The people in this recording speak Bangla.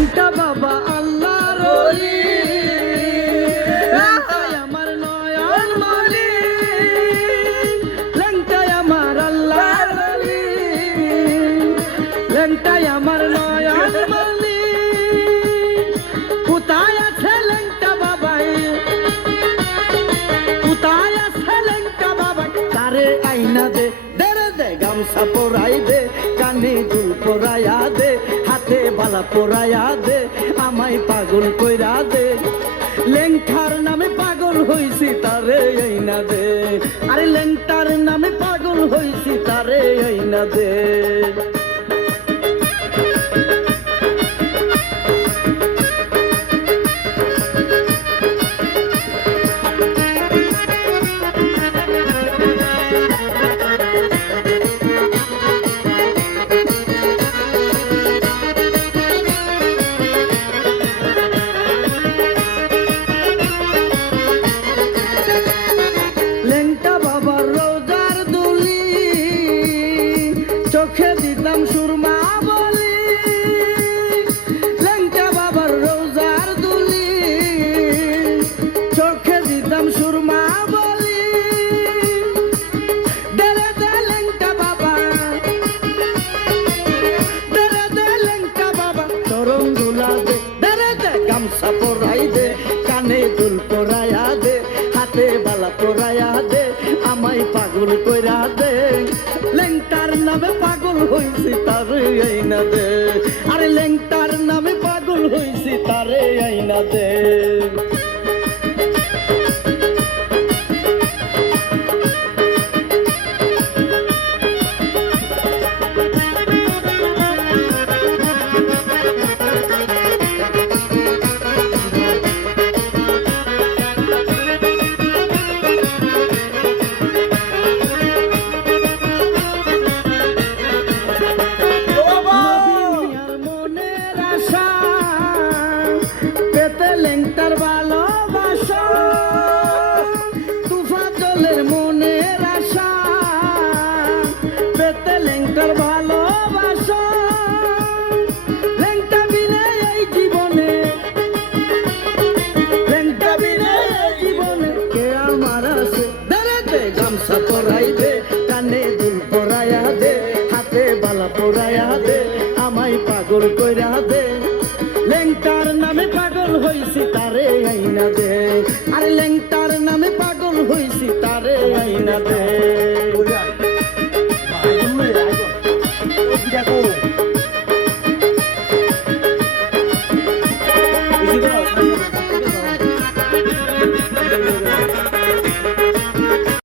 লেংটা বাবা আল্লাহ রলি আমার নয়ন মলি। লেংটাই আমার আল্লাহ রলি লেংটাই আমার নয়ন মলি। কোথায় আছে লেংটা বাবাই? কোথায় আছে লেংটা বাবাই? তারে আইনা দে দেরে দে, গামছা পরাই দে, কানে দুল পরাইয়া দে। বালা দে, আমায় পাগল কইরা দে। লেংঠার নামে পাগল হইছি তারে এই না দে। আরে লেংটার নামে পাগল হইছি তারে এই না দে। দিতাম সুরমা বলি, লেংটা বাবার রোজার দুলি। চোখে দিতাম সুরমা বলি দেরে দে লেংটা বাবা। দেরে দে লেংটা বাবা দুলা দে দেরে দে গামছা পরাই দে পাগল কইরা দে। লেংটার নামে পাগল হইছি তার এই না দে। আরে লেংটার পেতে ভালোবাসা তুফা জলের মনের আশা, পেতে লেংটার ভালোবাসা, লেংটা বিনে এই জীবনে, লেংটা বিনে এই জীবনে। কে আমার আছে? দেরেতে গামছা পরাই দে কানে দুল পরাইয়া দে, হাতে বালা পরাইয়া দে। লেংটার নামে পাগল হইছি তারে আইনা দে। আরে লেংটার নামে পাগল হইছি তারে আইনা দে।